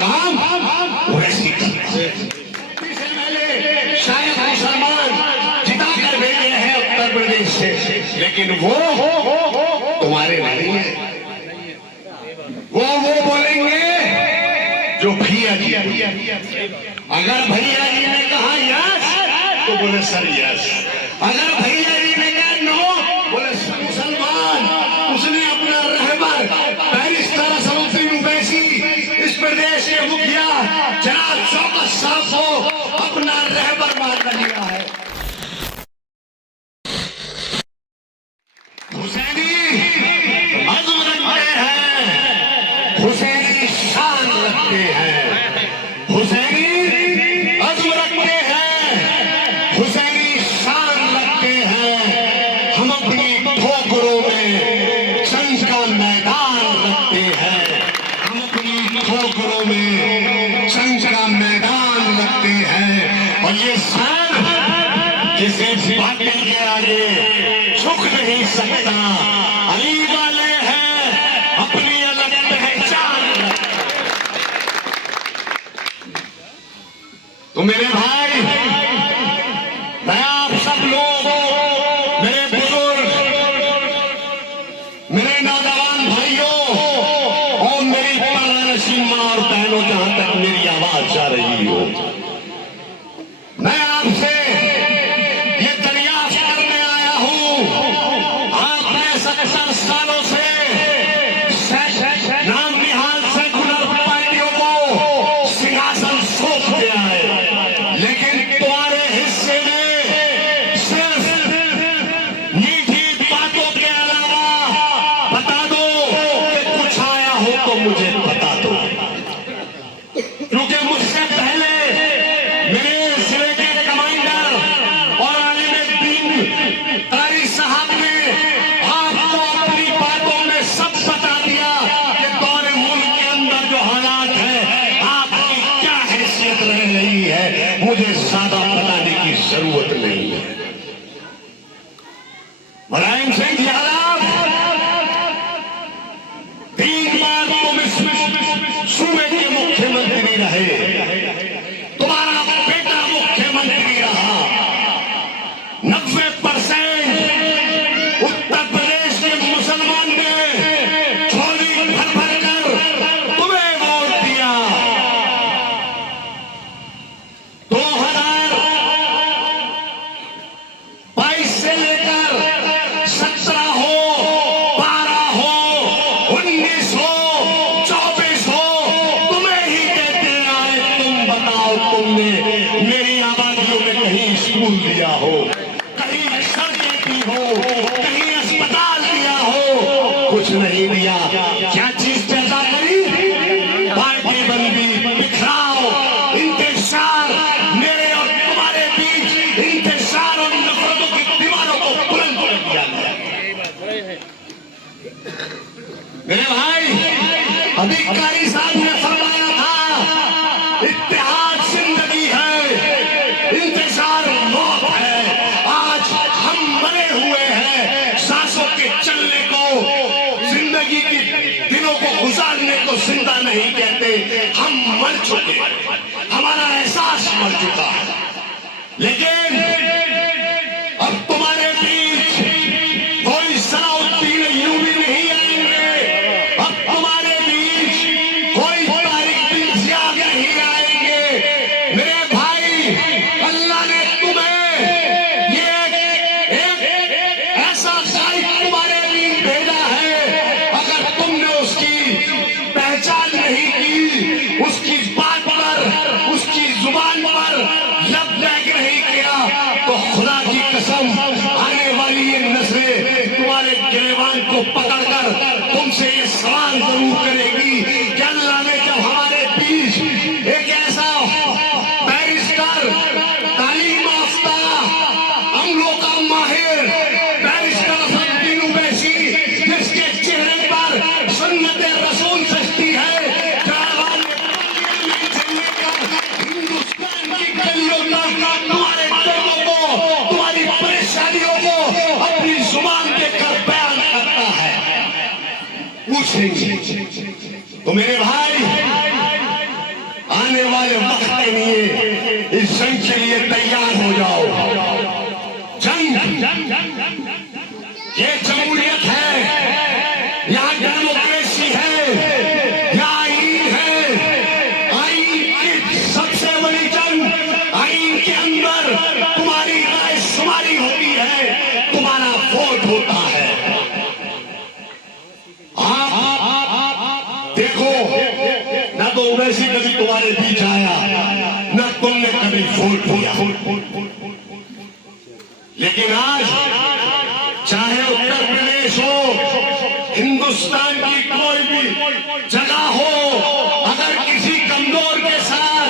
काम वैसी करते हैं। शायद मुसलमान जिता कर भेजे हैं उत्तर प्रदेश से, लेकिन वो तुम्हारे नहीं है। वो बोलेंगे जो भैया जी। अगर भैया जी ने कहा यस तो बोले सर यस, अगर भैया जी ने कहा नो बोले मुसलमान। उसने अपना रहबर बैरिस्टर असदुद्दीन ओवैसी इस प्रदेश के मुखिया जनाब शौकत साहब को अपना रहबर मान लिया है। हुसैनी अज़्म रखते हैं, हुसैनी शान रखते हैं, हुसैनी अज़्म रखते हैं, हुसैनी शान रखते हैं। हम अपनी ठोकरों में जंग का मैदान रखते हैं, हम अपनी ठोकरों में जंग का मैदान रखते हैं। और ये शान किसी बातें के आगे झुक नहीं सकता। अली वाले हैं अपनी अलग पहचान। तो मेरे भाई, मैं आप सब लोग, मेरे बुजुर्ग, मेरे नौजवान भाइयों और मेरी पर्दानशीन मां और बहनों, जहां तक मेरी आवाज जा रही हो, मैं आपसे ये दरियाफ्त करने आया हूं। आपने 70 सालों से नाम निहाल सेकुलर पार्टियों को सिंहासन सौंप दिया है, लेकिन तुम्हारे हिस्से में सिर्फ मीठी बातों के अलावा बता दो कि कुछ आया हो तो मुझे बता दो, क्योंकि मुझसे पहले मेरे जिले के कमांडर और आलिम कारी साहब ने आपको अपनी बातों में सब बता दिया कि दौरे मुल्क के अंदर जो हालात है, आपकी क्या हैसियत रह रही है। मुझे ज्यादा बताने की जरूरत नहीं है। मुलायम सिंह यादव 3 बार तुम इस सूबे के मुख्यमंत्री रहे, तुम्हारा बेटा मुख्यमंत्री रहा। 90% उत्तर प्रदेश के मुसलमान ने झोली भर भर कर तुम्हें वोट दिया। 2022 से लेकर 17 हो, 12 हो, 19 हो, 24 हो, तुम्हें ही कहते आए। तुम बताओ, तुमने मेरी आबादियों में कहीं स्कूल दिया हो, कहीं सड़कें दी हो, कहीं अस्पताल दिया हो? कुछ नहीं दिया। क्या चीज पैदा करी? पार्टी बंदी, बिखराव, इंतजार, मेरे और तुम्हारे बीच इंतजार और नफरतों की दीवारों को बुलंद कर दिया गया। मेरे भाई, अधिकारी साहब ने फरमाया था इत्तेहाद जिंदगी है, इंतजार मौत है। आज हम मरे हुए हैं, सांसों के चलने को, जिंदगी की दिनों को गुजारने को जिंदा नहीं कहते। हम मर चुके, हमारा एहसास मर चुका है। लेकिन अब तुम्हारे बीच कोई सलाउद्दीन अय्यूबी नहीं आएंगे, अब तुम्हारे बीच कोई तारिक बिन ज़ियाद नहीं आएंगे। मेरे भाई, अल्लाह ने तुम्हें एक ऐसा साहिब तुम्हारे लिए भेजा है, अगर तुमने उसकी पहचान नहीं की, उसकी बात पर, उसकी जुबान पर लबैक नहीं किया, तो खुदा की कसम आने वाली ये नस्लें तुम्हारे गिरेबान को पकड़कर तुमसे ये सवाल जरूर करेगी कि अल्लाह ने जब हमारे बीच एक ऐसा बैरिस्टर, तालीम याफ्ता, अमलों का माहिर बैरिस्टर असदुद्दीन ओवैसी, जिसके चेहरे पर सुन्नत रसूल सजती है, हिंदुस्तान की गलियों तक तुम्हारे दर्दों को, तुम्हारी परेशानियों को अपनी जुबान देकर बयान करता है, पूछेंगे। तो मेरे भाई, आने वाले वक्त के लिए इस जंग के लिए तैयार हो जाओ। जंग ये जमहूरियत है, यहाँ डेमोक्रेसी है, यहाँ आईन है। आईन की सबसे बड़ी जंग, आईन के अंदर तुम्हारी राय शुमारी होती है, तुम्हारा वोट होता है। आप देखो, ना तो वैसी कभी तुम्हारे बीच आया, ना तुमने कभी वोट दिया, लेकिन आज चाहे उत्तर प्रदेश हो, हिंदुस्तान की कोई भी जगह हो, अगर किसी कमजोर के साथ,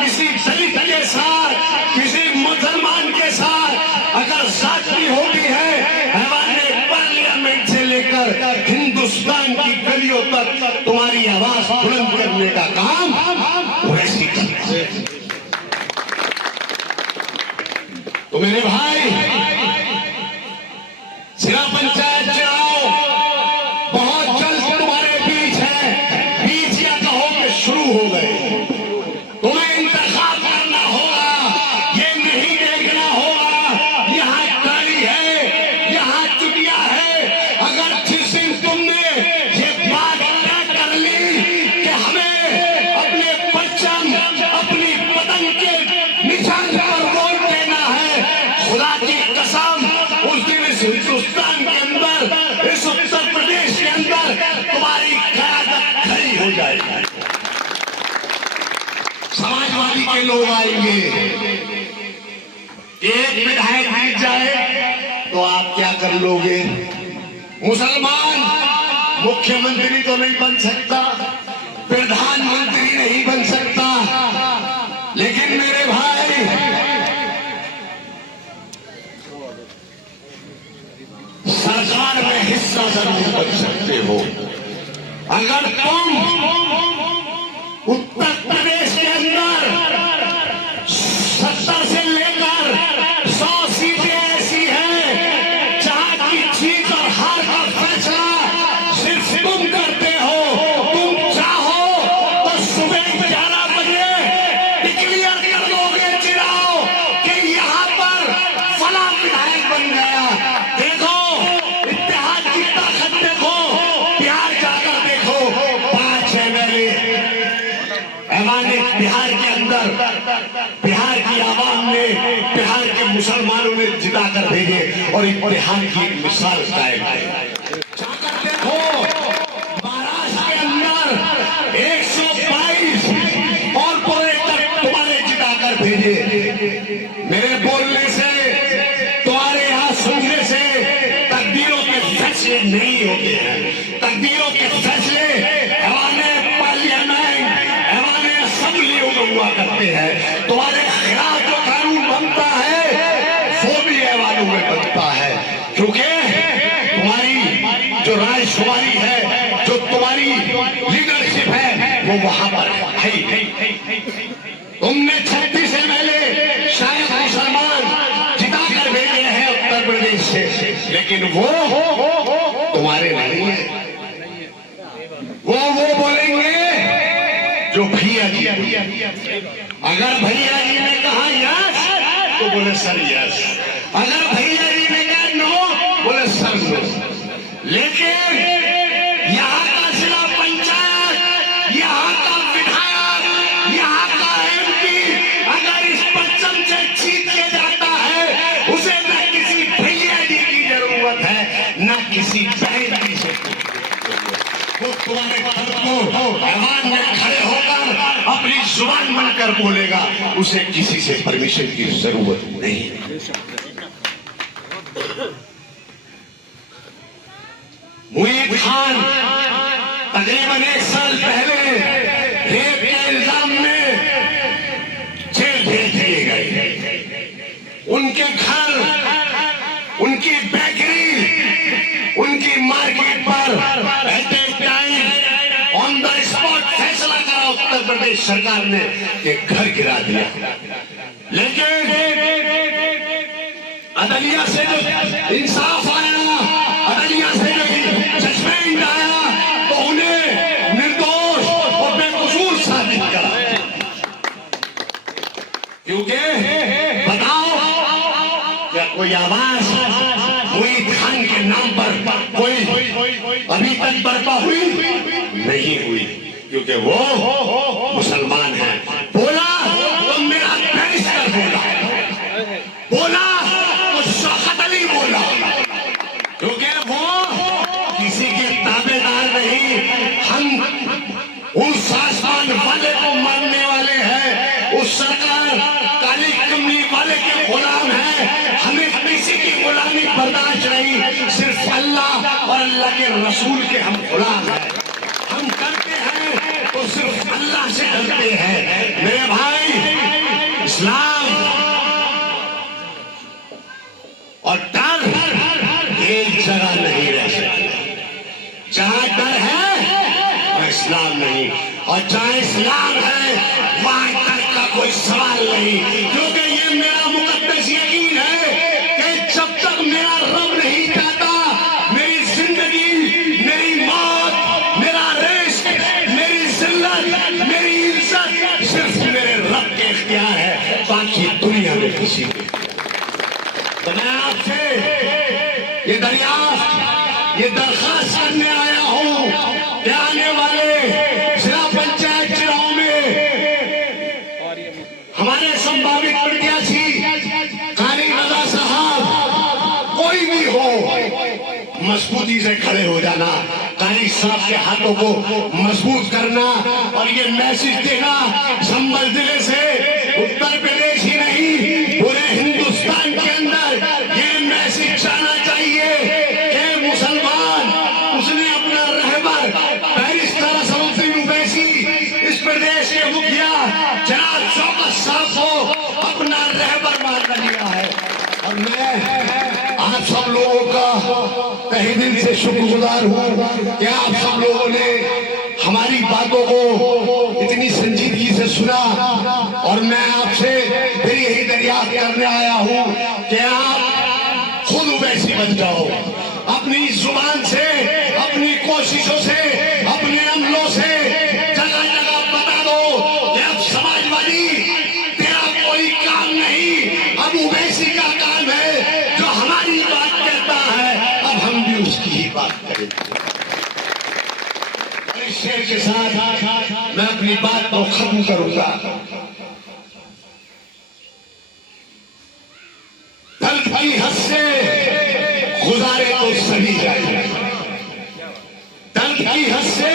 किसी दलित के साथ, किसी मुसलमान के साथ अगर जाति होती है, हमारे पार्लियामेंट से लेकर हिंदुस्तान की गलियों तक तुम्हारी आवाज बुलंद करने का काम वैसी करना है। तो मेरे भाई, जिला पंचायत चुनाव बहुत जल्द तुम्हारे बीच है, बीच या कहो कि शुरू हो गए। तुम्हें इंतखाब करना होगा, ये नहीं देखना होगा यहाँ गाड़ी है, यहाँ चुटिया है। अगर जिस दिन तुमने ये बात तय कर ली कि हमें अपने परचम, अपनी पतंग के निशान पर वोट देना है, खुदा की कसम उस दिन इस हिंदुस्तान के अंदर, इस उत्तर प्रदेश के अंदर तुम्हारी क़यादत खड़ी हो जाएगी। समाजवादी के लोग आएंगे, एक विधायक जीत जाए तो आप क्या कर लोगे? मुसलमान मुख्यमंत्री तो नहीं बन सकता, प्रधानमंत्री नहीं बन सकता, लेकिन मेरे भाई सरकार में हिस्सा जरूर बन सकते हो। अगर तुम उत्तर प्रदेश के अंदर 70 से लेकर 100 सीटें ऐसी हैं जहां की जीत और हार का फैसला सिर्फ तुम करते हो। तुम चाहो तो सुबह 11 बजे डिक्लेयर कर दोगे चुनाव कि यहाँ पर फला विधायक बन गया। देखो इत्तेहाद की ताकत, देखो बिहार जाकर देखो, 5 MLA ऐवाने बिहार के अंदर, बिहार की आवाम ने, बिहार के मुसलमानों ने जिता कर भेजे और इत्तेहाद की एक मिसाल कायम है। जाकर देखो महाराष्ट्र के अंदर 122 कॉर्पोरेटर तुम्हारे जिता कर भेजे। मेरे बोलने से, तुम्हारे यहाँ सुनने से तकदीरों के फैसले नहीं होते हैं। तकदीरों के फैसले हमारे पार्लियामेंट, हमारे असेंबलियों में हुआ करते हैं। तुम्हारे खिलाफ जो कानून बनता है वो भी ऐवानों में बनता है, क्योंकि तुम्हारी जो राय शुमारी है, जो तुम्हारी लीडरशिप है, वो वहां पर है। तुमने 36 MLA शायद मुसलमान जिता कर भेजे हैं उत्तर प्रदेश से, लेकिन वो तुम्हारे नहीं है। वो बोलेंगे जो भैया जी, अगर भैया जी ने कहा यस तो बोले सर यस, अगर भैया जी ने कहा नो बोले सर नो। लेकिन यहाँ का जिला पंचायत, यहाँ का विधायक, यहाँ का MP अगर इस परचम से जीत के जाता है, उसे न किसी भैया जी की जरूरत है, न किसी बहन की से। वो तुम्हारे को ऐवान में खड़े होकर अपनी जुबान बनकर बोलेगा, उसे किसी से परमिशन की जरूरत नहीं। मुईद खान तकरीबन 1 साल पहले रेप के इल्जाम में जेल भेज दिए गए। उनके घर, उनकी बेकरी, उनकी मार्केट पर at a time on the spot फैसला करा उत्तर प्रदेश सरकार ने कि घर गिरा दिया। लेकिन अदलिया से जो इंसाफ आया, अदलिया से जो जजमेंट आया, तो उन्हें निर्दोष और बेकसूर साबित करा। कोई आवाज मुईद खान के नाम पर कोई अभी तक बर्पा हुई नहीं हुई, क्योंकि वो मुसलमान है। बोला तो मेरा बैरिस्टर बोला तो शौकत अली बोला, क्योंकि वो किसी के ताबेदार नहीं, हम उस आसमान वाले को मानने वाले हैं, उस सरकार काली कमली वाले के गुलाम हैं। हमें किसी की गुलामी बर्दाश्त नहीं, सिर्फ अल्लाह और अल्लाह के रसूल के हम गुलाम हैं। हम करते हैं तो सिर्फ अल्लाह से डरते हैं। मेरे भाई, इस्लाम और डर एक जगह नहीं रह सकते। जहां डर है वह इस्लाम नहीं, और जहां इस्लाम है वहां डर का कोई सवाल नहीं, क्योंकि ये मेरा मुकद्दस यकीन है कि जब तक मेरा रब नहीं चाहता, मेरी जिंदगी, मेरी मौत, मेरा रिस्क, मेरी जिल्लत, मेरी इज्जत सिर्फ मेरे रब के इख्तियार है, बाकी दुनिया में किसी के। तो मैं आपसे ये दरियाफ्त, ये दरखास्त करने आया हूं कि आने वाले जिला पंचायत चुनाव में हमारे संभावित प्रत्याशी कारी रजा साहब कोई भी हो, मजबूती से खड़े हो जाना, कारी साहब के हाथों को मजबूत करना और ये मैसेज देना संभल जिले से, उत्तर प्रदेश ही नहीं पूरे हिंदुस्तान के अंदर ये मैसेज जाना चाहिए कि मुसलमान, उसने अपना रहबर बैरिस्टर असदुद्दीन ओवैसी, इस प्रदेश के मुखिया जनाब शौकत साहब को अपना रहबर मान लिया है। और मैं आप सब लोगों का तहे दिल से शुक्रगुजार हूँ कि आप सब लोगों ने हमारी बातों को इतनी संजीदगी से सुना, और मैं आपसे फिर यही दरियाफ्त करने आया हूँ कि आप खुद ओवैसी बन जाओ, अपनी जुबान से, अपनी कोशिशों से, अपने अमलों से जगह जगह बता दो कि अब समाजवादी तेरा कोई काम नहीं, अब ओवैसी का काम है, जो हमारी बात कहता है अब हम भी उसकी ही बात करेंगे। इस शेर के साथ मैं अपनी बात को खत्म करूंगा। दर्द की हद से गुजारे तो सही जाए, दर्द की हद से